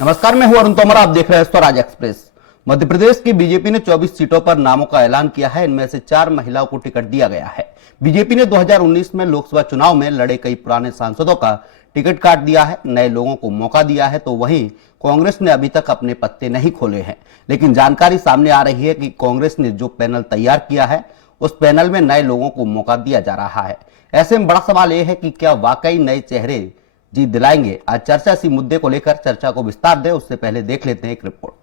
नमस्कार, मैं हूं अरुण तोमर। आप देख रहे हैं स्वराज एक्सप्रेस। मध्य प्रदेश की बीजेपी ने 24 सीटों पर नामों का ऐलान किया है। इनमें से 4 महिलाओं को टिकट दिया गया है। बीजेपी ने 2019 में लोकसभा चुनाव में लड़े कई पुराने सांसदों का टिकट काट दिया है, नए लोगों को मौका दिया है। तो वहीं कांग्रेस ने अभी तक अपने पत्ते नहीं खोले हैं। लेकिन जानकारी सामने आ रही है कि कांग्रेस ने जो पैनल तैयार किया है उस पैनल में नए लोगों को मौका दिया जा रहा है। ऐसे में बड़ा सवाल यह है कि क्या वाकई नए चेहरे जीत दिलाएंगे। आज चर्चा इसी मुद्दे को लेकर चर्चा को विस्तार दे उससे पहले देख लेते हैं एक रिपोर्ट।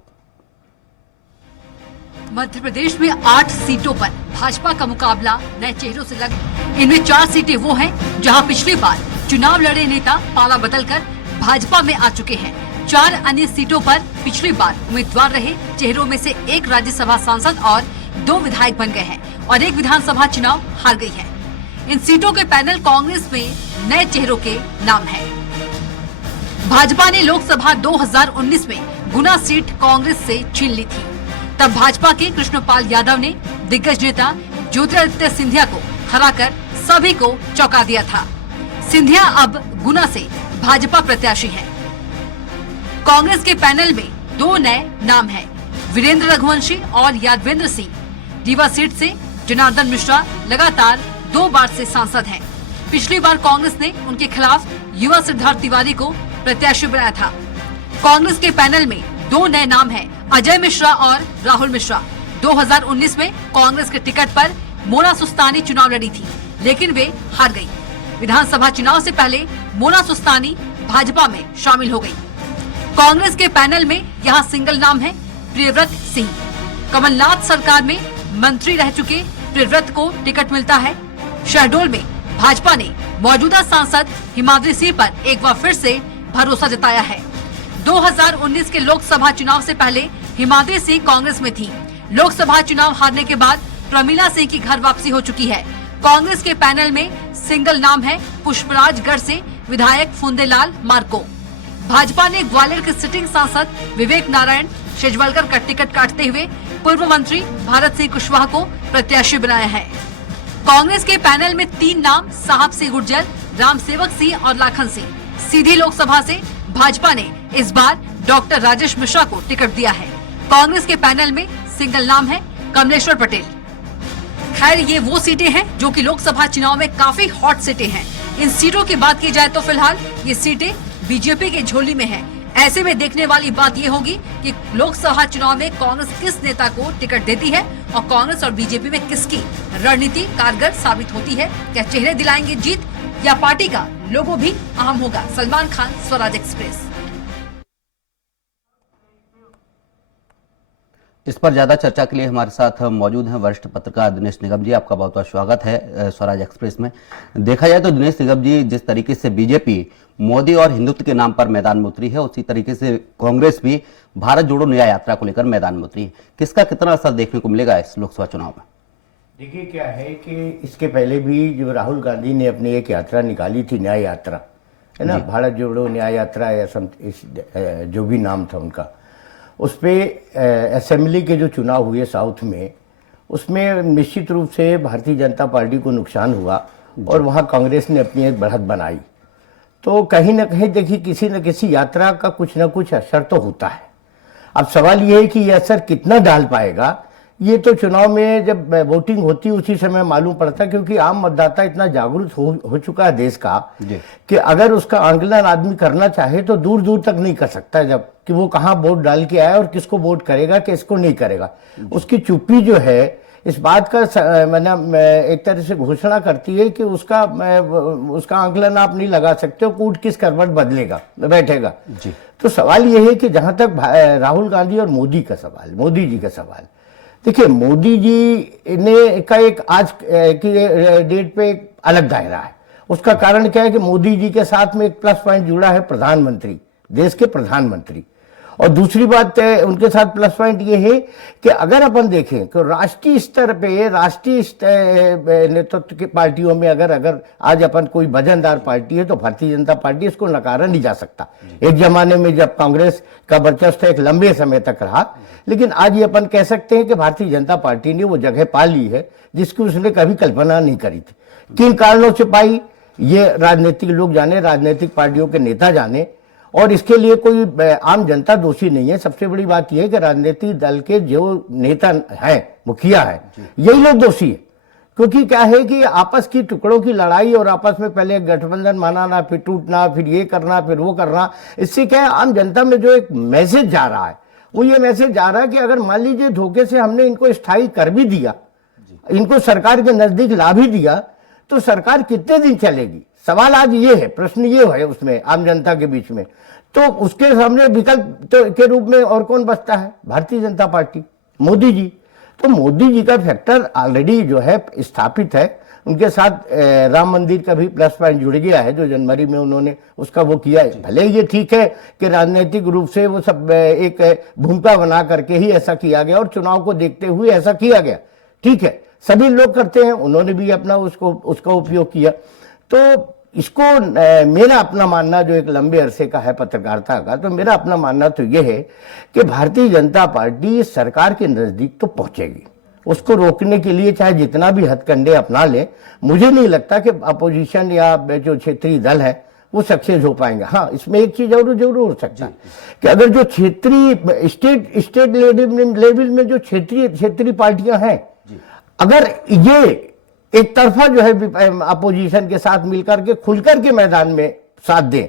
मध्य प्रदेश में 8 सीटों पर भाजपा का मुकाबला नए चेहरों से लगे। इनमें 4 सीटें वो हैं जहां पिछली बार चुनाव लड़े नेता पाला बदलकर भाजपा में आ चुके हैं। 4 अन्य सीटों पर पिछली बार उम्मीदवार रहे चेहरों में से एक राज्यसभा सांसद और 2 विधायक बन गए हैं और एक विधानसभा चुनाव हार गई है। इन सीटों के पैनल कांग्रेस में नए चेहरों के नाम है। भाजपा ने लोकसभा 2019 में गुना सीट कांग्रेस से छीन ली थी। तब भाजपा के कृष्णपाल यादव ने दिग्गज नेता ज्योतिरादित्य सिंधिया को हराकर सभी को चौंका दिया था। सिंधिया अब गुना से भाजपा प्रत्याशी हैं। कांग्रेस के पैनल में 2 नए नाम हैं, वीरेंद्र रघुवंशी और यादवेंद्र सिंह। रीवा सीट से जनार्दन मिश्रा लगातार 2 बार से सांसद हैं। पिछली बार कांग्रेस ने उनके खिलाफ युवा सिद्धार्थ तिवारी को प्रत्याशी बनाया था। कांग्रेस के पैनल में 2 नए नाम हैं, अजय मिश्रा और राहुल मिश्रा। 2019 में कांग्रेस के टिकट पर मोना सुस्तानी चुनाव लड़ी थी, लेकिन वे हार गई। विधानसभा चुनाव से पहले मोना सुस्तानी भाजपा में शामिल हो गई। कांग्रेस के पैनल में यहाँ सिंगल नाम है प्रियव्रत सिंह। कमलनाथ सरकार में मंत्री रह चुके प्रियव्रत को टिकट मिलता है। शहडोल में भाजपा ने मौजूदा सांसद हिमाद्री सिंह पर एक बार फिर से भरोसा जताया है। 2019 के लोकसभा चुनाव से पहले हिमाद्री सिंह कांग्रेस में थी। लोकसभा चुनाव हारने के बाद प्रमीला सिंह की घर वापसी हो चुकी है। कांग्रेस के पैनल में सिंगल नाम है पुष्पराजगढ़ से विधायक फुंदेलाल मार्को। भाजपा ने ग्वालियर के सिटिंग सांसद विवेक नारायण शेजवलकर का टिकट काटते हुए पूर्व मंत्री भारत सिंह कुशवाहा को प्रत्याशी बनाया है। कांग्रेस के पैनल में 3 नाम साहब सिंह गुर्जर, राम सेवक सिंह और लाखन सिंह। सीधी लोकसभा से भाजपा ने इस बार डॉक्टर राजेश मिश्रा को टिकट दिया है। कांग्रेस के पैनल में सिंगल नाम है कमलेश्वर पटेल। खैर, ये वो सीटें हैं जो कि लोकसभा चुनाव में काफी हॉट सीटें हैं। इन सीटों की बात की जाए तो फिलहाल ये सीटें बीजेपी के झोली में हैं। ऐसे में देखने वाली बात ये होगी कि लोकसभा चुनाव में कांग्रेस किस नेता को टिकट देती है और कांग्रेस और बीजेपी में किसकी रणनीति कारगर साबित होती है। क्या चेहरे दिलाएंगे जीत या पार्टी का लोगो भी अहम होगा। सलमान खान, स्वराज एक्सप्रेस। इस पर ज्यादा चर्चा के लिए हमारे साथ मौजूद हैं वरिष्ठ पत्रकार दिनेश निगम जी। आपका बहुत बहुत स्वागत है स्वराज एक्सप्रेस में। देखा जाए तो दिनेश निगम जी, जिस तरीके से बीजेपी मोदी और हिंदुत्व के नाम पर मैदान में उतरी है, उसी तरीके से कांग्रेस भी भारत जोड़ो न्याय यात्रा को लेकर मैदान में उतरी है। किसका कितना असर देखने को मिलेगा इस लोकसभा चुनाव में? देखिए, क्या है कि इसके पहले भी जो राहुल गांधी ने अपनी एक यात्रा निकाली थी, न्याय यात्रा, है ना, भारत जोड़ो न्याय यात्रा या जो भी नाम था उनका, उस पर असेंबली के जो चुनाव हुए साउथ में, उसमें निश्चित रूप से भारतीय जनता पार्टी को नुकसान हुआ और वहाँ कांग्रेस ने अपनी एक बढ़त बनाई। तो कहीं ना कहीं देखिए, किसी न किसी यात्रा का कुछ ना कुछ असर तो होता है। अब सवाल ये है कि ये असर कितना डाल पाएगा, ये तो चुनाव में जब वोटिंग होती है उसी समय मालूम पड़ता, क्योंकि आम मतदाता इतना जागरूक हो चुका है देश का कि अगर उसका आंकलन आदमी करना चाहे तो दूर दूर तक नहीं कर सकता, जब कि वो कहाँ वोट डाल के आया और किसको वोट करेगा किसको नहीं करेगा। उसकी चुप्पी जो है इस बात का मैंने एक तरह से घोषणा करती है कि उसका आंकलन आप नहीं लगा सकते हो, कूट किस करवट बदलेगा बैठेगा जी। तो सवाल ये है कि जहां तक राहुल गांधी और मोदी जी का सवाल, देखिए, मोदी जी ने का एक आज की डेट पे एक अलग दायरा है। उसका कारण क्या है कि मोदी जी के साथ में एक प्लस पॉइंट जुड़ा है, प्रधानमंत्री, देश के प्रधानमंत्री। और दूसरी बात उनके साथ प्लस पॉइंट ये है कि अगर अपन देखें कि राष्ट्रीय स्तर पे, राष्ट्रीय नेतृत्व की पार्टियों में अगर आज अपन कोई वजनदार पार्टी है तो भारतीय जनता पार्टी, इसको नकारा नहीं जा सकता। एक जमाने में जब कांग्रेस का वर्चस्व एक लंबे समय तक रहा, लेकिन आज ये अपन कह सकते हैं कि भारतीय जनता पार्टी ने वो जगह पा ली है जिसकी उसने कभी कल्पना नहीं करी थी। किन कारणों से पाई, ये राजनीतिक लोग जाने, राजनीतिक पार्टियों के नेता जाने। और इसके लिए कोई आम जनता दोषी नहीं है। सबसे बड़ी बात यह है कि राजनीतिक दल के जो नेता हैं, मुखिया है, यही लोग दोषी है। क्योंकि क्या है कि आपस की टुकड़ों की लड़ाई और आपस में पहले गठबंधन बनाना, फिर टूटना, फिर ये करना, फिर वो करना, इससे क्या है आम जनता में जो एक मैसेज जा रहा है वो ये मैसेज जा रहा है कि अगर मान लीजिए धोखे से हमने इनको स्थायी कर भी दिया, इनको सरकार के नजदीक ला भी दिया, तो सरकार कितने दिन चलेगी? सवाल आज ये है, प्रश्न ये है उसमें आम जनता के बीच में। तो उसके सामने विकल्प के रूप में और कौन बचता है? भारतीय जनता पार्टी, मोदी जी। तो मोदी जी का फैक्टर ऑलरेडी जो है स्थापित है। उनके साथ राम मंदिर का भी प्लस पॉइंट जुड़ गया है, जो जनवरी में उन्होंने उसका वो किया है। भले ये ठीक है कि राजनीतिक रूप से वो सब एक भूमिका बना करके ही ऐसा किया गया और चुनाव को देखते हुए ऐसा किया गया, ठीक है, सभी लोग करते हैं, उन्होंने भी अपना उसका उपयोग किया। तो इसको मेरा अपना मानना जो एक लंबे अरसे का है पत्रकारिता का, तो मेरा अपना मानना तो यह है कि भारतीय जनता पार्टी सरकार के नजदीक तो पहुंचेगी। उसको रोकने के लिए चाहे जितना भी हथकंडे अपना ले, मुझे नहीं लगता कि अपोजिशन या जो क्षेत्रीय दल है वो सक्सेस हो पाएंगे। हाँ, इसमें एक चीज जरूर हो सकता है कि अगर जो क्षेत्रीय स्टेट लेवल में जो क्षेत्रीय पार्टियां हैं, अगर ये एक तरफा जो है अपोजिशन के साथ मिलकर के खुलकर के मैदान में साथ दे,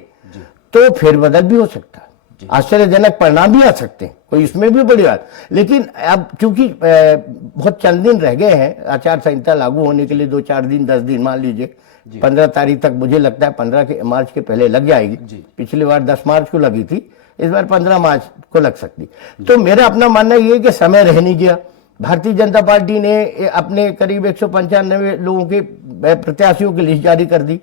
तो फेरबदल भी हो सकता है, आश्चर्यजनक परिणाम भी आ सकते हैं, कोई इसमें भी बड़ी बात। लेकिन अब चूंकि बहुत चंद दिन रह गए हैं आचार संहिता लागू होने के लिए, 2-4 दिन 10 दिन मान लीजिए, 15 तारीख तक मुझे लगता है 15 मार्च के पहले लग जाएगी। पिछली बार 10 मार्च को लगी थी, इस बार 15 मार्च को लग सकती। तो मेरा अपना मानना यह है कि समय रह नहीं गया। भारतीय जनता पार्टी ने अपने करीब 195 लोगों के प्रत्याशियों की लिस्ट जारी कर दी।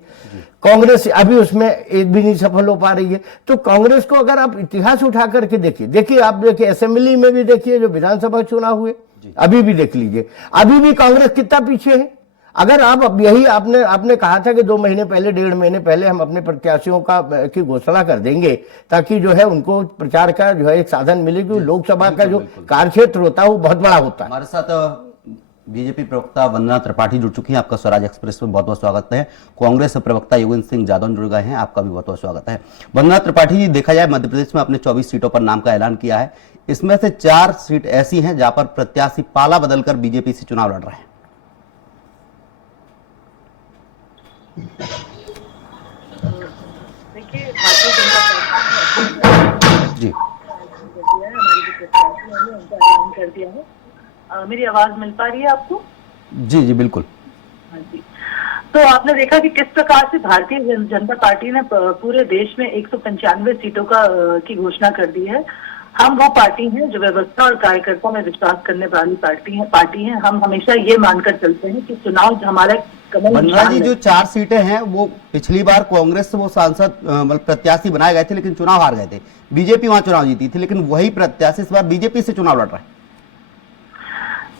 कांग्रेस अभी उसमें एक भी नहीं सफल हो पा रही है। तो कांग्रेस को अगर आप इतिहास उठा करके देखिए आप देखिए असेंबली में भी देखिए, जो विधानसभा चुनाव हुए अभी भी देख लीजिए, अभी भी कांग्रेस कितना पीछे है। अगर आप अब यही आपने कहा था कि 2 महीने पहले, 1.5 महीने पहले हम अपने प्रत्याशियों की घोषणा कर देंगे, ताकि जो है उनको प्रचार का जो है एक साधन मिले, क्योंकि लोकसभा का जो कार्यक्षेत्र होता है वो बहुत बड़ा होता है। हमारे साथ बीजेपी प्रवक्ता वंदना त्रिपाठी जुड़ चुकी हैं, आपका स्वराज एक्सप्रेस में बहुत बहुत स्वागत है। कांग्रेस प्रवक्ता योगेंद्र सिंह यादव जुड़ गए हैं, आपका भी बहुत बहुत स्वागत है। वंदना त्रिपाठी जी, देखा जाए मध्य प्रदेश में आपने 24 सीटों पर नाम का ऐलान किया है, इसमें से 4 सीट ऐसी हैं जहां पर प्रत्याशी पाला बदलकर बीजेपी से चुनाव लड़ रहे हैं। देखिए, भारतीय जनता पार्टी जी हमारी जो प्रत्याशी है उनका ऐलान कर दिया है। मेरी आवाज मिल पा रही है आपको? जी बिल्कुल। हाँ जी। तो आपने देखा कि किस प्रकार से भारतीय जनता पार्टी ने पूरे देश में 195 सीटों की घोषणा कर दी है। हम वो पार्टी हैं जो व्यवस्था और कार्यकर्ताओं में विश्वास करने वाली पार्टी है। हम हमेशा ये मानकर चलते हैं कि चुनाव हमारा वंदना जी, जो 4 सीटें हैं वो पिछली बार कांग्रेस से वो सांसद प्रत्याशी बनाए गए थे, लेकिन चुनाव हार गए थे। बीजेपी वहां चुनाव जीती थी, लेकिन वही प्रत्याशी इस बार बीजेपी से चुनाव लड़ रहे हैं।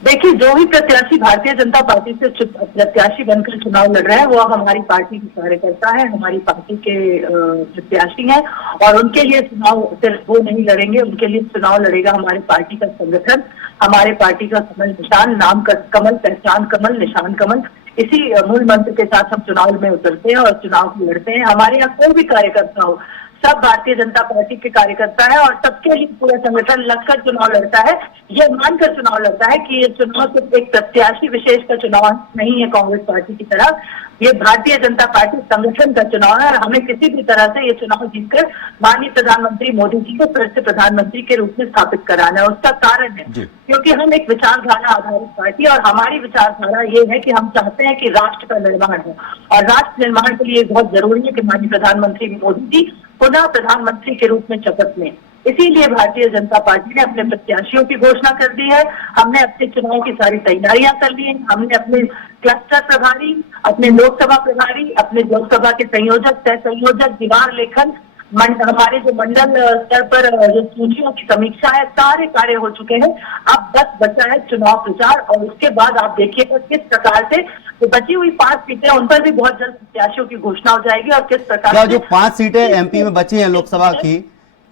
देखिए, जो भी प्रत्याशी भारतीय जनता पार्टी से प्रत्याशी बनकर चुनाव लड़ रहे हैं वो हमारी पार्टी के कार्यकर्ता है, हमारी पार्टी के प्रत्याशी हैं, और उनके लिए चुनाव सिर्फ वो नहीं लड़ेंगे, उनके लिए चुनाव लड़ेगा हमारी पार्टी का संगठन, हमारे पार्टी का कमल निशान, नाम का कमल, पहचान कमल, निशान कमल। इसी मूल मंत्र के साथ हम चुनाव में उतरते हैं और चुनाव को लड़ते हैं। हमारे यहाँ कोई भी कार्यकर्ता हो, सब भारतीय जनता पार्टी के कार्यकर्ता है, और सबके लिए पूरा संगठन लगकर चुनाव लड़ता है, ये मानकर चुनाव लड़ता है कि ये चुनाव सिर्फ एक प्रत्याशी विशेष का चुनाव नहीं है कांग्रेस पार्टी की तरह, ये भारतीय जनता पार्टी संगठन का चुनाव है। और हमें किसी भी तरह से ये चुनाव जीतकर माननीय प्रधानमंत्री मोदी जी को फिर से प्रधानमंत्री के रूप में स्थापित कराना है। उसका कारण है क्योंकि हम एक विचारधारा आधारित पार्टी, और हमारी विचारधारा ये है कि हम चाहते हैं कि राष्ट्र का निर्माण हो, और राष्ट्र निर्माण के लिए बहुत जरूरी है कि माननीय प्रधानमंत्री मोदी जी पुनः प्रधानमंत्री के रूप में शपथ लें। इसीलिए भारतीय जनता पार्टी ने अपने प्रत्याशियों की घोषणा कर दी है। हमने अपने चुनाव की सारी तैयारियां कर ली हैं। हमने अपने क्लस्टर प्रभारी, अपने लोकसभा प्रभारी, अपने लोकसभा के संयोजक, सह संयोजक, दीवार लेखन, हमारे जो मंडल स्तर पर जो सूचियों की समीक्षा है, सारे कार्य हो चुके हैं। अब बस बचा है चुनाव प्रचार, और उसके बाद आप देखिएगा किस प्रकार से तो बची हुई 5 सीटें, उन पर भी बहुत जल्द प्रत्याशियों की घोषणा हो जाएगी। और किस प्रकार क्या जो 5 सीटें एमपी में बची हैं लोकसभा की,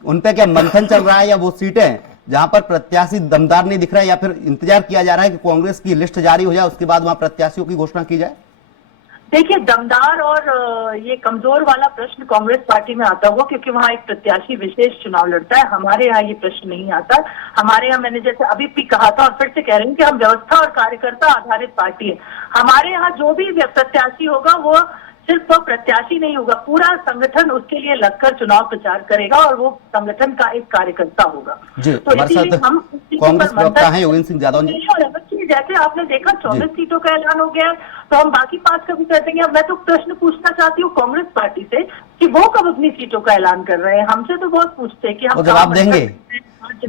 उन पे क्या मंथन चल रहा है, या वो सीटें जहां पर प्रत्याशी दमदार नहीं दिख रहा है, या फिर इंतजार किया जा रहा है कि कांग्रेस की लिस्ट जारी हो जाए उसके बाद वहां प्रत्याशियों की घोषणा की जाए? देखिए, दमदार और ये कमजोर वाला प्रश्न कांग्रेस पार्टी में आता होगा, क्योंकि वहाँ एक प्रत्याशी विशेष चुनाव लड़ता है। हमारे यहाँ ये प्रश्न नहीं आता। हमारे यहाँ, मैंने जैसे अभी भी कहा था और फिर से कह रही हूँ कि हम व्यवस्था और कार्यकर्ता आधारित पार्टी है। हमारे यहाँ जो भी प्रत्याशी होगा वो सिर्फ वो प्रत्याशी नहीं होगा, पूरा संगठन उसके लिए लगकर चुनाव प्रचार करेगा और वो संगठन का एक कार्यकर्ता होगा। जी, तो इसीलिए हम कांग्रेस प्रवक्ता हैं योगेंद्र सिंह यादव जी। जैसे आपने देखा 24 सीटों का ऐलान हो गया है, तो हम बाकी 5 का भी कर देंगे। अब मैं तो प्रश्न पूछना चाहती हूँ कांग्रेस पार्टी से कि वो कब अपनी सीटों का ऐलान कर रहे हैं। हमसे तो बहुत पूछते हैं कि हम वो जवाब देंगे,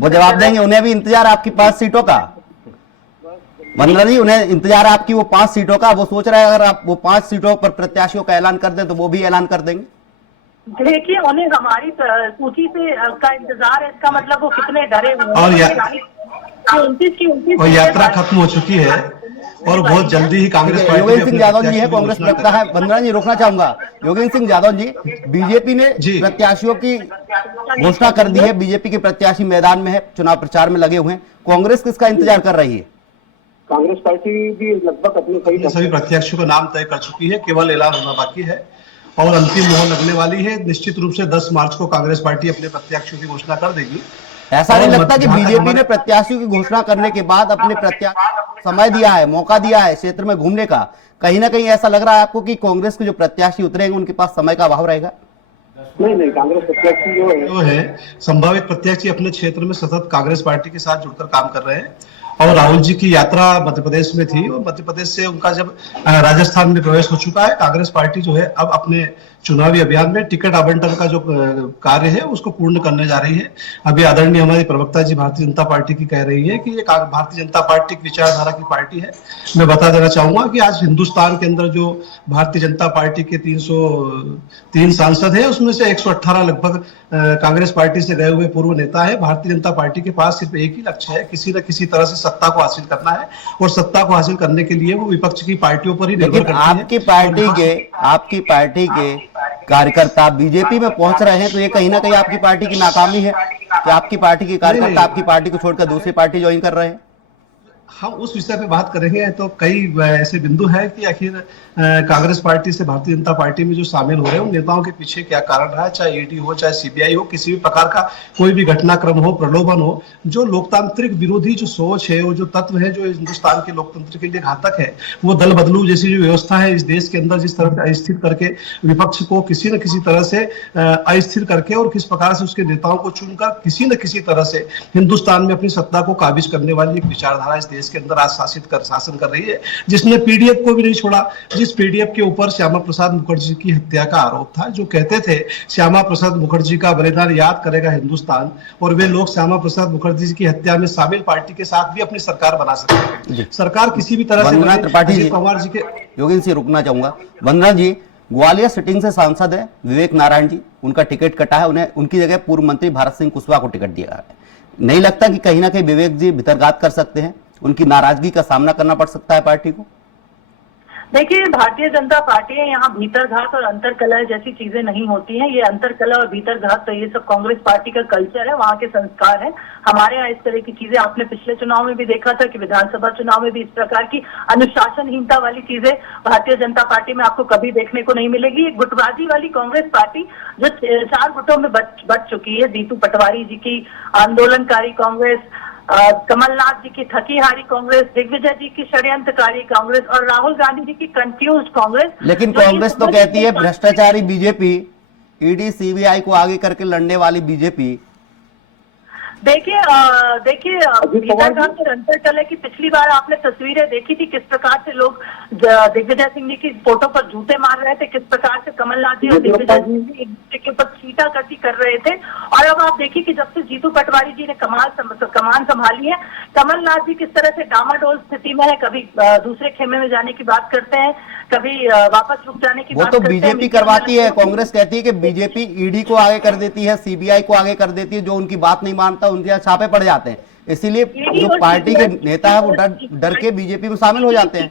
वो जवाब देंगे। उन्हें भी इंतजार आपकी 5 सीटों का, वंदना जी, उन्हें इंतजार आपकी वो 5 सीटों का। वो सोच रहे हैं अगर आप वो 5 सीटों पर प्रत्याशियों का ऐलान कर दें तो वो भी ऐलान कर देंगे। देखिए, उन्हें हमारी सूची से का इंतजार है, इसका मतलब वो कितने डरे हुए हैं। और यात्रा खत्म हो चुकी है और बहुत जल्दी ही कांग्रेस पार्टी योगेंद्र सिंह यादव जी है, कांग्रेस प्रवक्ता है। वंदना जी, रोकना चाहूंगा। योगेंद्र सिंह यादव जी, बीजेपी ने प्रत्याशियों की घोषणा कर दी है। बीजेपी के प्रत्याशी मैदान में है, चुनाव प्रचार में लगे हुए हैं। कांग्रेस किसका इंतजार कर रही है? कांग्रेस पार्टी भी लगभग अपने सभी प्रत्याशियों का नाम तय कर चुकी है, केवल ऐलान होना बाकी है और अंतिम मोहर लगने वाली है। निश्चित रूप से 10 मार्च को कांग्रेस पार्टी अपने प्रत्याशियों की घोषणा कर देगी। ऐसा नहीं लगता कि बीजेपी ने प्रत्याशियों की घोषणा करने के बाद अपने प्रत्याशी समय दिया है, मौका दिया है क्षेत्र में घूमने का? कहीं ना कहीं ऐसा लग रहा है आपको कि कांग्रेस के जो प्रत्याशी उतरेंगे उनके पास समय का अभाव रहेगा? नहीं, कांग्रेस प्रत्याशी जो है संभावित प्रत्याशी अपने क्षेत्र में सतत कांग्रेस पार्टी के साथ जुड़कर काम कर रहे हैं। और राहुल जी की यात्रा मध्य प्रदेश में थी और मध्य प्रदेश से उनका जब राजस्थान में प्रवेश हो चुका है, कांग्रेस पार्टी जो है अब अपने चुनावी अभियान में टिकट आवंटन का जो कार्य है उसको पूर्ण करने जा रही है। अभी आदरणीय हमारी प्रवक्ता जी भारतीय जनता पार्टी की कह रही है कि ये भारतीय जनता पार्टी की विचारधारा की पार्टी है। मैं बता देना चाहूंगा कि आज हिंदुस्तान के अंदर जो भारतीय जनता पार्टी के 303 सांसद है उसमें से 118 लगभग कांग्रेस पार्टी से गए हुए पूर्व नेता है। भारतीय जनता पार्टी के पास सिर्फ एक ही लक्ष्य है, किसी न किसी तरह से सत्ता को हासिल करना है और सत्ता को हासिल करने के लिए वो विपक्ष की पार्टियों पर ही निर्भर करती है। आपकी पार्टी के कार्यकर्ता बीजेपी में पहुंच रहे हैं तो ये कहीं ना कहीं आपकी पार्टी की नाकामी है कि आपकी पार्टी के कार्यकर्ता आपकी पार्टी को छोड़कर दूसरी पार्टी ज्वाइन कर रहे हैं। हम उस विषय पे बात करेंगे तो कई ऐसे बिंदु है कि आखिर कांग्रेस पार्टी से भारतीय जनता पार्टी में जो शामिल हो रहे हैं उन नेताओं के पीछे क्या कारण रहा है, चाहे ईडी हो चाहे सीबीआई हो, किसी भी प्रकार का कोई भी घटनाक्रम हो, प्रलोभन हो, जो लोकतांत्रिक विरोधी जो सोच है, वो जो तत्व है जो हिंदुस्तान के लोकतंत्र के लिए घातक है, वो दल बदलू जैसी जो व्यवस्था है इस देश के अंदर जिस तरह से अस्थिर करके विपक्ष को किसी न किसी तरह से अस्थिर करके और किस प्रकार से उसके नेताओं को चुनकर किसी न किसी तरह से हिंदुस्तान में अपनी सत्ता को काबिज करने वाली एक विचारधारा इस देश के अंदर आज शासन कर रही है, जिसने पीडीएफ को भी नहीं छोड़ा। जिस पीडीएफ के ऊपर श्यामा प्रसाद मुखर्जी की हत्या का आरोप था, जो कहते थे श्यामा प्रसाद मुखर्जी का बलिदान याद करेगा हिंदुस्तान, और वे लोग श्यामा प्रसाद मुखर्जी की हत्या में शामिल पार्टी के साथ भी अपनी सरकार बना सकते हैं। सरकार किसी भी तरह से पवार जी के योगेंद्र से रुकना चाहूंगा। वंदना जी, ग्वालियर सिटिंग से सांसद है विवेक नारायण जी, उनका टिकट कटा है, उन्हें उनकी जगह पूर्व मंत्री भारत सिंह कुशवाहा को टिकट दिया है। नहीं लगता कि कहीं ना कहीं विवेक जी भितरघात कर सकते हैं, उनकी नाराजगी का सामना करना पड़ सकता है पार्टी को? देखिए, भारतीय जनता पार्टी है, यहाँ भीतरघात और अंतरकलह जैसी चीजें नहीं होती हैं। ये अंतरकलह और भीतरघात तो ये सब कांग्रेस पार्टी का कल्चर है, वहाँ के संस्कार है। हमारे यहाँ इस तरह की चीजें आपने पिछले चुनाव में भी देखा था कि विधानसभा चुनाव में भी इस प्रकार की अनुशासनहीनता वाली चीजें भारतीय जनता पार्टी में आपको कभी देखने को नहीं मिलेगी। एक गुटबाजी वाली कांग्रेस पार्टी जो 4 गुटों में बट चुकी है, जीतू पटवारी जी की आंदोलनकारी कांग्रेस, कमलनाथ जी की थकी हारी कांग्रेस, दिग्विजय जी की षड्यंत्रकारी कांग्रेस और राहुल गांधी जी की कंफ्यूज कांग्रेस। लेकिन कांग्रेस तो कहती है भ्रष्टाचारी बीजेपी, ईडी सीबीआई को आगे करके लड़ने वाली बीजेपी। देखिए भीतरघात और अंतरकलह की पिछली बार आपने तस्वीरें देखी थी, किस प्रकार से लोग दिग्विजय सिंह जी की फोटो पर जूते मार रहे थे, किस प्रकार से कमलनाथ जी और दिग्विजय सिंह जी एक दूसरे के ऊपर छींटाकशी कर रहे थे। और अब आप देखिए कि जब से जीतू पटवारी जी ने कमान संभाली है, कमलनाथ जी किस तरह से डामाडोल स्थिति में है, कभी दूसरे खेमे में जाने की बात करते हैं, कभी वापस रुक जाने की बात करते हैं। वो तो बीजेपी करवाती है, कांग्रेस कहती है कि बीजेपी ईडी को आगे कर देती है, सीबीआई को आगे कर देती है, जो उनकी बात नहीं मानता उनके यहाँ छापे पड़ जाते हैं। इसीलिए जो पार्टी के नेता है वो डर के बीजेपी में शामिल हो जाते हैं।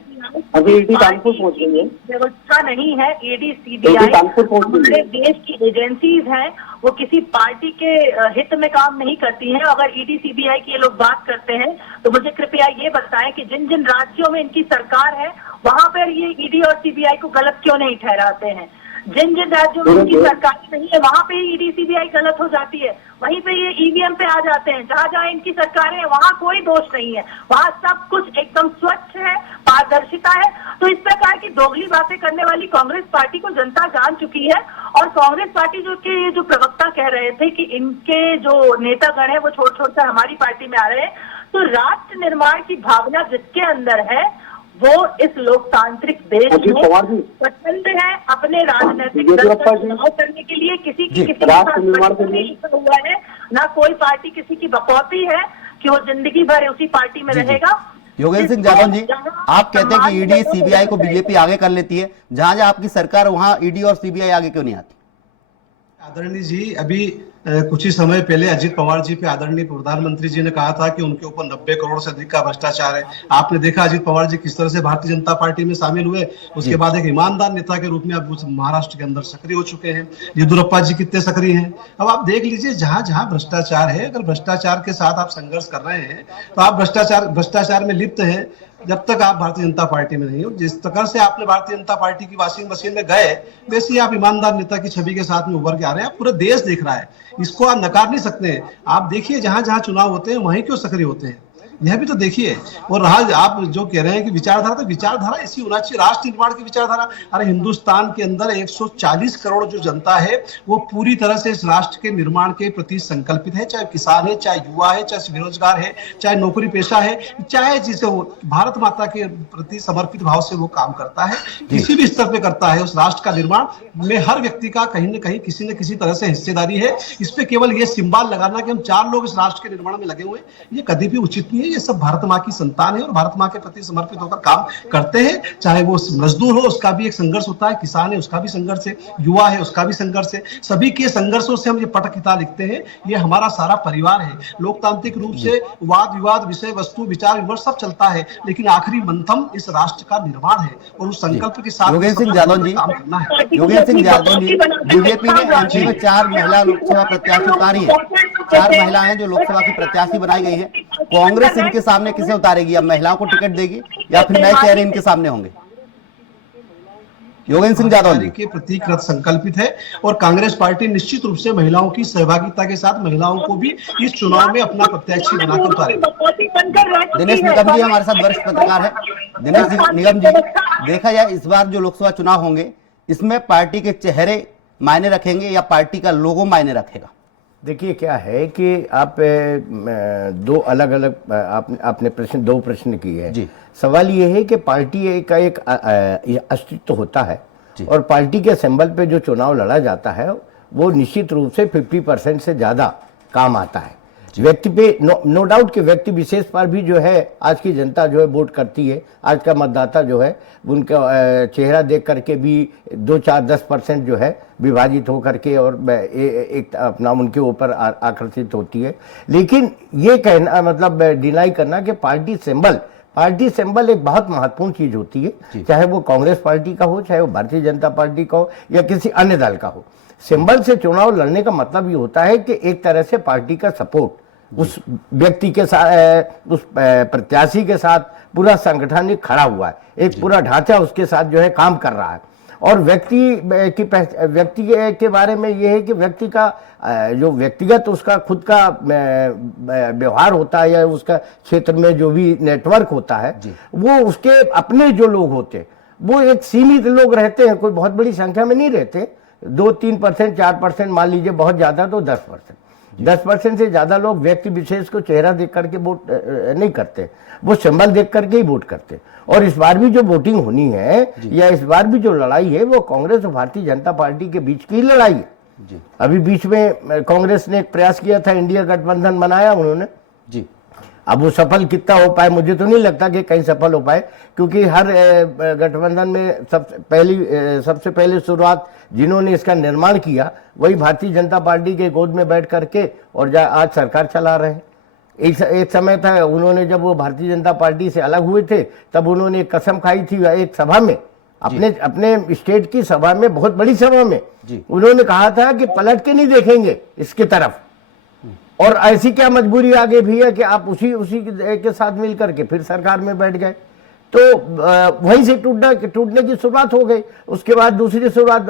अभी ईडी कानपुर पहुंच गई है। व्यवस्था नहीं है। ईडी ईडी सीबीआई कानपुर पहुंच गई हमारे है। देश की एजेंसीज हैं, वो किसी पार्टी के हित में काम नहीं करती हैं। अगर ईडी सीबीआई की ये लोग बात करते हैं तो मुझे कृपया ये बताएं कि जिन जिन राज्यों में इनकी सरकार है वहां पर ये ईडी और सीबीआई को गलत क्यों नहीं ठहराते हैं। जिन जिन राज्यों में इनकी सरकार नहीं है वहां पे ईडी सीबीआई गलत हो जाती है, वहीं पे ये ईवीएम पे आ जाते हैं। जहां जहां इनकी सरकार है वहां कोई दोष नहीं है, वहां सब कुछ एकदम स्वच्छ है, पारदर्शिता है। तो इस प्रकार की दोगली बातें करने वाली कांग्रेस पार्टी को जनता जान चुकी है। और कांग्रेस पार्टी जो प्रवक्ता कह रहे थे कि इनके जो नेतागण है वो छोड़ छोड़कर हमारी पार्टी में आ रहे हैं, तो राष्ट्र निर्माण की भावना जिसके अंदर है वो इस लोकतांत्रिक देश अजीत में पवार जी, पसंद है अपने राजनीतिक दल येदियुरप्पा का जी, चुनाव करने के लिए। किसी की किसी के राष्ट्र साथ निर्माण के गठबंधन लिए नहीं लिखा हुआ है, ना कोई पार्टी किसी की बकौती है कि वो जिंदगी भर उसी पार्टी में रहेगा। योगेंद्र सिंह जादव जी, आप कहते हैं कि ईडी सीबीआई को बीजेपी आगे कर लेती है, जहां जहां आपकी सरकार वहां ईडी और सीबीआई आगे क्यों नहीं आती? आदरणीय जी, अभी कुछ ही समय पहले अजीत पवार जी पे आदरणीय प्रधानमंत्री जी ने कहा था कि उनके ऊपर 90 करोड़ से अधिक का भ्रष्टाचार है। आपने देखा अजीत पवार जी किस तरह से भारतीय जनता पार्टी में शामिल हुए, उसके बाद एक ईमानदार नेता के रूप में अब महाराष्ट्र के अंदर सक्रिय हो चुके हैं। येदियुरप्पा जी कितने सक्रिय हैं। अब आप देख लीजिए, जहां जहां भ्रष्टाचार है, अगर भ्रष्टाचार के साथ आप संघर्ष कर रहे हैं तो आप भ्रष्टाचार में लिप्त हैं जब तक आप भारतीय जनता पार्टी में नहीं हो। जिस तरह से आपने भारतीय जनता पार्टी की वॉशिंग मशीन में गए, वैसे ही आप ईमानदार नेता की छवि के साथ में उभर के आ रहे हैं। पूरा देश देख रहा है, इसको आप नकार नहीं सकते। आप देखिए, जहां जहां चुनाव होते हैं वहीं क्यों सक्रिय होते हैं, यह भी तो देखिए। और रहा आप जो कह रहे हैं कि विचारधारा, तो विचारधारा ऐसी होना चाहिए, राष्ट्र निर्माण की विचारधारा। अरे हिंदुस्तान के अंदर 140 करोड़ जो जनता है वो पूरी तरह से इस राष्ट्र के निर्माण के प्रति संकल्पित है। चाहे किसान है, चाहे युवा है, चाहे बेरोजगार है, चाहे नौकरी पेशा है, चाहे जिसे वो भारत माता के प्रति समर्पित भाव से वो काम करता है, किसी भी स्तर पे करता है। उस राष्ट्र का निर्माण में हर व्यक्ति का कहीं न कहीं किसी न किसी तरह से हिस्सेदारी है। इस पे केवल ये सिंबल लगाना कि हम 4 लोग इस राष्ट्र के निर्माण में लगे हुए हैं, ये कभी भी उचित नहीं है। ये सब भारत माँ की संतान है और भारत माँ के प्रति समर्पित होकर काम करते हैं। चाहे वो मजदूर हो, उसका भी एक संघर्ष होता है, किसान है उसका भी संघर्ष है, युवा है उसका भी संघर्ष है। सभी के संघर्षों से हम ये पटकथा लिखते हैं। ये हमारा सारा परिवार है। लोकतांत्रिक रूप से वाद विवाद, विषय वस्तु, विचार विमर्श सब चलता है, लेकिन आखिरी मंथम इस राष्ट्र का निर्माण है और उस संकल्प के साथ योगेंद्र सिंह जादव जी, योगेंद्र सिंह जादव जी, बीजेपी ने एमपी में 4 महिला लोकसभा प्रत्याशी उतारी है। 4 महिलाएं जो लोकसभा की प्रत्याशी बनाई गई है। कांग्रेस इनके सामने किसे उतारेगी? अब महिलाओं को टिकट देगी या फिर नए चेहरे इनके सामने होंगे? योगेंद्र सिंह जादव जी के प्रति कृत संकल्पित है और कांग्रेस पार्टी निश्चित रूप से महिलाओं की सहभागिता के साथ महिलाओं को भी इस चुनाव में अपना प्रत्याशी बनाकर उतारेगी। दिनेश निगम जी हमारे साथ वरिष्ठ पत्रकार है। दिनेश निगम जी, देखा जाए इस बार जो लोकसभा चुनाव होंगे, इसमें पार्टी के चेहरे मायने रखेंगे या पार्टी का लोगो मायने रखेगा? देखिए क्या है कि आप दो अलग अलग आपने दो प्रश्न किए हैं। सवाल ये है कि पार्टी का एक अस्तित्व होता है और पार्टी के सिंबल पे जो चुनाव लड़ा जाता है वो निश्चित रूप से 50% से ज्यादा काम आता है। व्यक्ति पे नो डाउट कि व्यक्ति विशेष पर भी जो है आज की जनता जो है वोट करती है। आज का मतदाता जो है उनका चेहरा देख करके भी 2-4-10% जो है विभाजित होकर के और एक अपना उनके ऊपर आकर्षित होती है। लेकिन ये कहना मतलब डिनाई करना कि पार्टी सिंबल एक बहुत महत्वपूर्ण चीज होती है, चाहे वो कांग्रेस पार्टी का हो, चाहे वो भारतीय जनता पार्टी का हो या किसी अन्य दल का हो। सिंबल से चुनाव लड़ने का मतलब ये होता है कि एक तरह से पार्टी का सपोर्ट उस व्यक्ति के साथ, उस प्रत्याशी के साथ पूरा संगठन खड़ा हुआ है, एक पूरा ढांचा उसके साथ जो है काम कर रहा है। और व्यक्ति के बारे में ये है कि व्यक्ति का जो व्यक्तिगत उसका खुद का व्यवहार होता है या उसका क्षेत्र में जो भी नेटवर्क होता है, वो उसके अपने जो लोग होते वो एक सीमित लोग रहते हैं, कोई बहुत बड़ी संख्या में नहीं रहते। 2-3%, 4% मान लीजिए, बहुत ज्यादा तो 10%। 10% से ज्यादा लोग व्यक्ति विशेष को चेहरा देख करके वोट नहीं करते, वो सिंबल देख करके ही वोट करते। और इस बार भी जो वोटिंग होनी है या इस बार भी जो लड़ाई है वो कांग्रेस और भारतीय जनता पार्टी के बीच की लड़ाई है। अभी बीच में कांग्रेस ने एक प्रयास किया था, इंडिया गठबंधन बनाया उन्होंने जी। अब वो सफल कितना हो पाए, मुझे तो नहीं लगता कि कहीं सफल हो पाए, क्योंकि हर गठबंधन में सबसे पहले शुरुआत जिन्होंने इसका निर्माण किया वही भारतीय जनता पार्टी के गोद में बैठ करके और आज सरकार चला रहे हैं। एक समय था, उन्होंने जब वो भारतीय जनता पार्टी से अलग हुए थे तब उन्होंने एक कसम खाई थी एक सभा में, अपने स्टेट की सभा में, बहुत बड़ी सभा में उन्होंने कहा था कि पलट के नहीं देखेंगे इसकी तरफ। और ऐसी क्या मजबूरी आगे भी है कि आप उसी के साथ मिलकर के फिर सरकार में बैठ गए। तो वहीं से टूटने की शुरुआत हो गई। उसके बाद दूसरी शुरुआत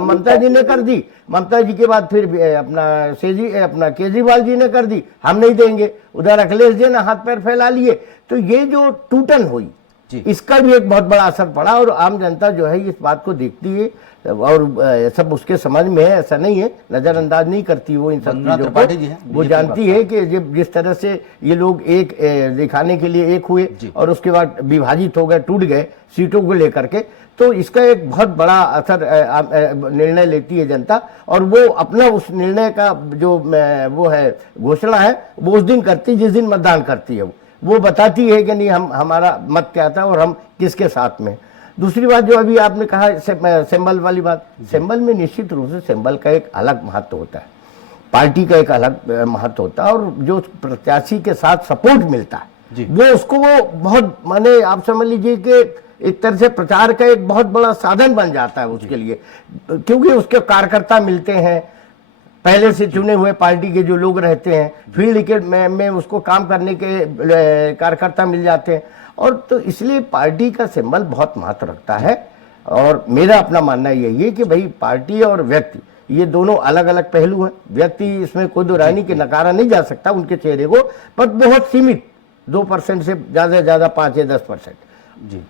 ममता जी ने कर दी, ममता जी के बाद फिर अपना केजरीवाल जी ने कर दी, हम नहीं देंगे। उधर अखिलेश जी ने हाथ पैर फैला लिए। तो ये जो टूटन हुई, इसका भी एक बहुत बड़ा असर पड़ा। और आम जनता जो है इस बात को देखती है और सब उसके समझ में है, ऐसा नहीं है, नजरअंदाज नहीं करती वो इन सब चीजों को। वो जानती है कि जिस तरह से ये लोग एक दिखाने के लिए एक हुए और उसके बाद विभाजित हो गए, टूट गए सीटों को लेकर के, तो इसका एक बहुत बड़ा असर निर्णय लेती है जनता। और वो अपना उस निर्णय का जो वो है घोषणा है वो उस दिन करती जिस दिन मतदान करती है। वो बताती है कि नहीं हमारा मत क्या था और हम किसके साथ में। दूसरी बात जो अभी आपने कहा सिंबल वाली बात, सिंबल में निश्चित रूप से सिंबल का एक अलग महत्व होता है, पार्टी का एक अलग महत्व होता है। और जो प्रत्याशी के साथ सपोर्ट मिलता है वो उसको वो बहुत, माने आप समझ लीजिए कि एक तरह से प्रचार का एक बहुत बड़ा साधन बन जाता है उसके लिए, क्योंकि उसके कार्यकर्ता मिलते हैं, पहले से चुने हुए पार्टी के जो लोग रहते हैं, फील्ड के में उसको काम करने के कार्यकर्ता मिल जाते हैं। और तो इसलिए पार्टी का सिंबल बहुत महत्व रखता है। और मेरा अपना मानना यही है कि भाई पार्टी और व्यक्ति ये दोनों अलग अलग पहलू हैं। व्यक्ति इसमें कोई दो राय नहीं कि नकारा नहीं जा सकता उनके चेहरे को, पर बहुत सीमित 2% से ज्यादा 5 या 10%।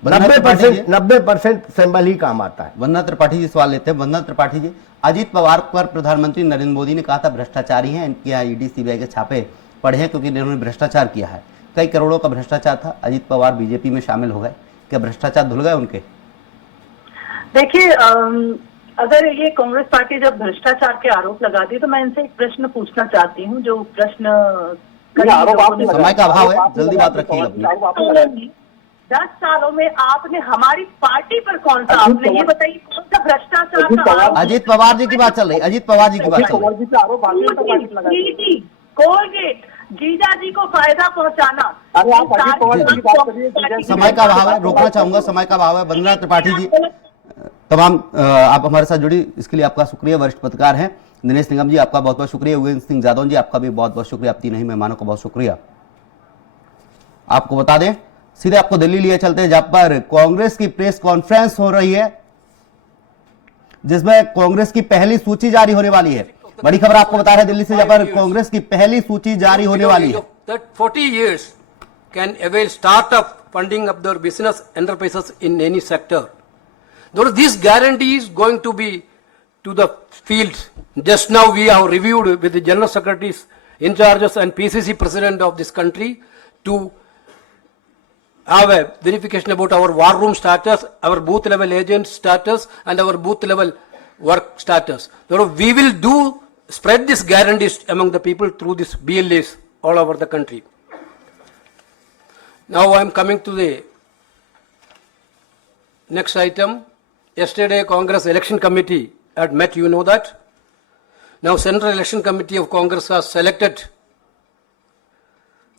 90% सिंबल ही काम आता है। वंदना त्रिपाठी जी सवाल लेते हैं। वंदना त्रिपाठी जी, अजीत पवार पर प्रधानमंत्री नरेंद्र मोदी ने कहा था भ्रष्टाचारी हैं, इनके यहाँ ईडी सीबीआई के छापे पड़े हैं क्योंकि इन्होंने भ्रष्टाचार किया है। कई करोड़ों का भ्रष्टाचार था। अजीत पवार बीजेपी में शामिल हो गए, क्या भ्रष्टाचार धुल गए उनके? देखिए, अगर ये कांग्रेस पार्टी जब भ्रष्टाचार के आरोप लगाती है तो मैं इनसे एक प्रश्न पूछना चाहती हूँ, जो प्रश्न समय का अभाव है, जल्दी बात रखिए अपनी। 10 सालों में आपने हमारी पार्टी पर कौन सा, आपने ये बताइए कौन सा भ्रष्टाचार का? अजीत पवार जी की बात चल रही, अजीत पवार जी की बात चल रही। कोलगेट, जीजा जी को फायदा पहुंचाना। समय का अभाव है, रोकना चाहूंगा, समय का अभाव है। वंदना त्रिपाठी जी तमाम आप हमारे साथ जुड़ी, इसके लिए आपका शुक्रिया। वरिष्ठ पत्रकार हैं दिनेश निगम जी, आपका बहुत बहुत शुक्रिया। योगेंद्र सिंह जादौन जी, आपका भी बहुत बहुत शुक्रिया। आप तीन ही मेहमानों का बहुत शुक्रिया। आपको बता दें, सीधे आपको दिल्ली लिए चलते हैं जहां पर कांग्रेस की प्रेस कॉन्फ्रेंस हो रही है, जिसमें कांग्रेस की पहली सूची जारी होने वाली है। बड़ी खबर आपको बता रहे हैं दिल्ली से, जहां पर कांग्रेस की पहली सूची जारी होने वाली है। 40 years can avail startup funding of their business enterprises in any sector. Though this guarantee is going to be to the field. Just now we have reviewed with the general secretaries in charges and PCC president of this country to have a verification about our war room status, our booth level agent status and our booth level work status. Therefore, we will spread this guarantees among the people through this BLAs all over the country. Now I am coming to the next item. Yesterday Congress Election Committee had met, you know that. Now Central Election Committee of Congress has selected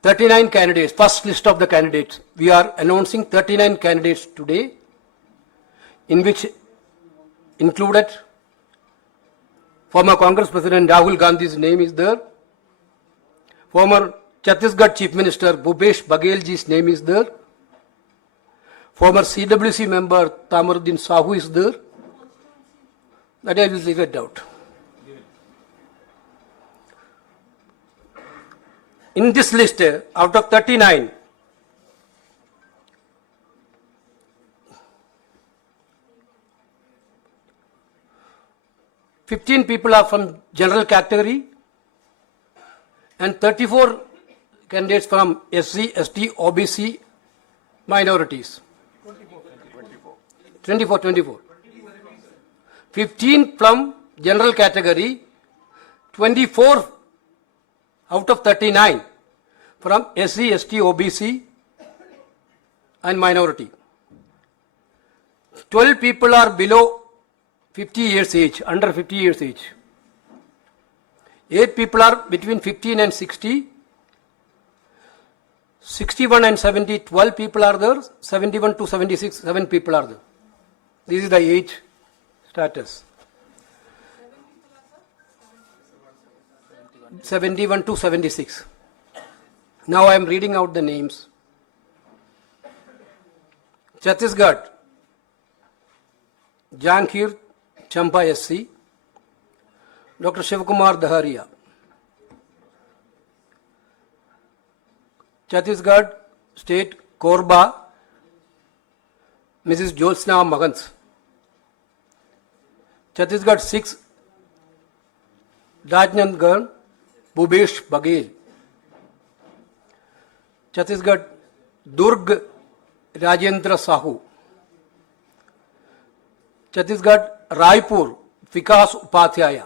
39 candidates, first list of the candidates. We are announcing 39 candidates today, in which included former Congress President Rahul Gandhi's name is there. Former Chhattisgarh Chief Minister Bhupesh Baghel ji's name is there. Former CWC member Tamaruddin Sahu is there. That I will leave it out. In this list, out of 39, "15 people are from general category and 34 candidates from SC, ST, OBC minorities. 24. 15 from general category, 24 out of 39 from SC, ST, OBC and minority. 12 people are below 50 years age, under 50 years age. 8 people are between 15 and 60 61 and 70, 12 people are there. 71 to 76, 7 people are there. This is the age status. 71 to 76. Now I am reading out the names. Chhattisgarh, Jankir Champa SC, Dr. Shivakumar Daharia. Chhattisgarh State, Korba, Mrs. Jyotsna Magans. Chhattisgarh 6, Rajnandgarh, Bhubesh Baghel. Chhattisgarh Durg, Rajendra Sahu. Chhattisgarh Raipur, Vikas Upadhyaya.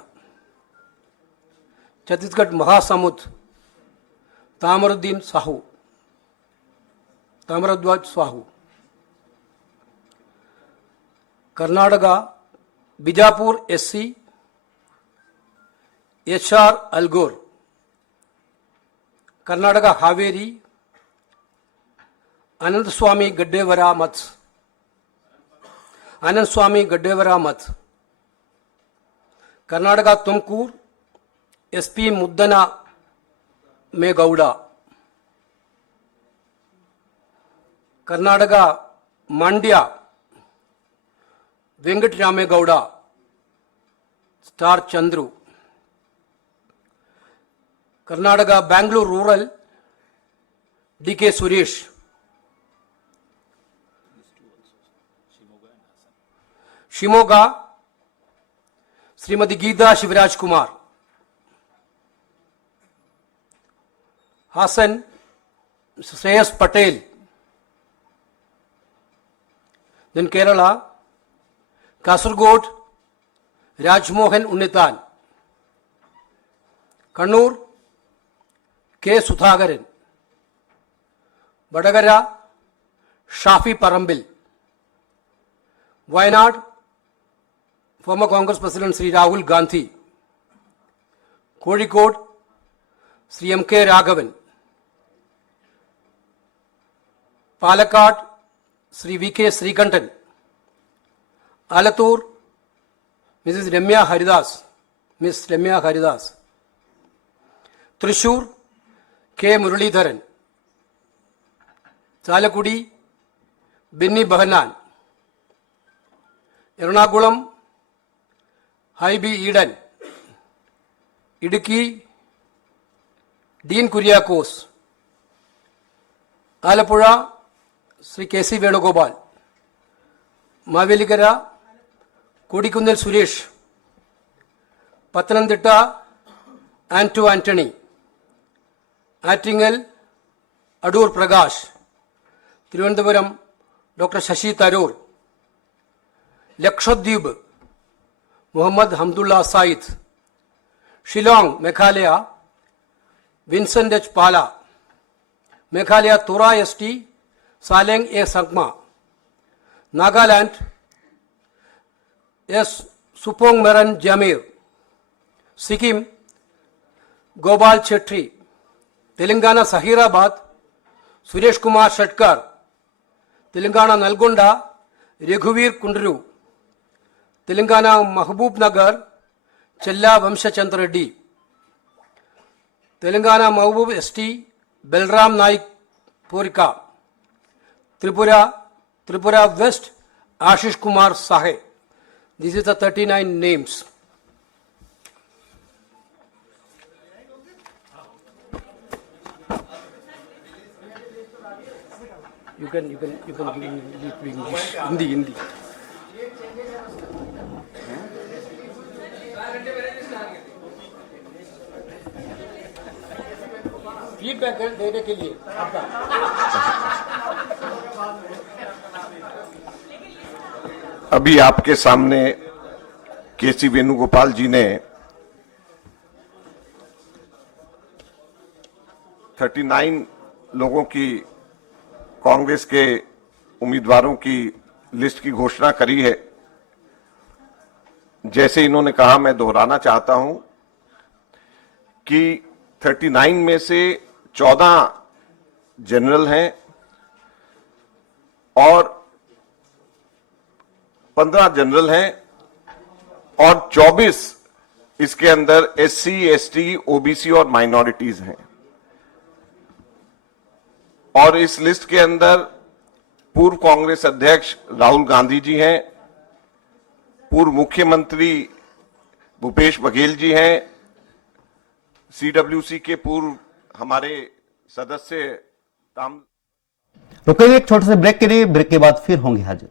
Chhattisgarh Mahasamud, Tamaruddin Sahu. Tamaradwaj Sahu. Karnataka, Bijapur SC, HR Algor. Karnataka Haveri, Anand Swami Gaddevara Math. Anand Swami Gaddevara Math. Karnataka Tumkur, SP Muddana Megowda. Karnataka Mandya, Venkat Ramegowda, Star Chandru. Karnataka Bangalore Rural, DK Suresh. Shimoga, Srimati Geeta Shivraj Kumar. Hassan, Shreyas Patel. Then Kerala, Kasargod, Rajmohan Unitan. Kannur, K. Suthagaran. Vadagara, Shafi Parambil. Wayanad, former Congress President Sri Rahul Gandhi. Kozhikode, Sri M.K. Raghavan. Palakkad, Sri V.K. Srikantan. Alathur, Mrs. Ramya Haridas. Miss Ramya Haridas. Thrissur, K. Muralidharan. Chalakudi, Binni Bahanan. Ernakulam, Haibi Eden. Idukki, Dean Kuriakose. Alapura, Sri K.C. Venugopal. Mavelikara, Kodikundal Suresh. Pathanamthitta, Anto Anthony. Attingal, Adur Prakash. Thiruvananthapuram, Dr. Shashi Tharoor. Lakshadweep, Muhammad Hamdullah Said. Shillong, Meghalaya, Vincent H. Pala. Meghalaya Tora ST, Saleng A. Sangma. Nagaland, S. Supong Maran Jamir. Sikkim, Gopal Chetri. Telangana Sahirabad, Suresh Kumar Shatkar. Telangana Nalgonda, Raghuvir Kundru. Telangana Mahbub Nagar, Chella Vamshachandra Reddy. Telangana Mahbub ST, Belram Naik Porika. Tripura West, Ashish Kumar Sahe. This is the 39 names. You can give English, Hindi. Feedback देने के लिए आपका अभी आपके सामने केसी वेणुगोपाल जी ने 39 लोगों की कांग्रेस के उम्मीदवारों की लिस्ट की घोषणा करी है। जैसे इन्होंने कहा, मैं दोहराना चाहता हूं कि 39 में से 14 जनरल हैं और 15 जनरल हैं और 24 इसके अंदर SC, ST, OBC और माइनॉरिटीज हैं। और इस लिस्ट के अंदर पूर्व कांग्रेस अध्यक्ष राहुल गांधी जी हैं, पूर्व मुख्यमंत्री भूपेश बघेल जी हैं, CWC के पूर्व हमारे सदस्य रुकेंगे एक छोटे से ब्रेक के लिए, ब्रेक के बाद फिर होंगे हाजिर।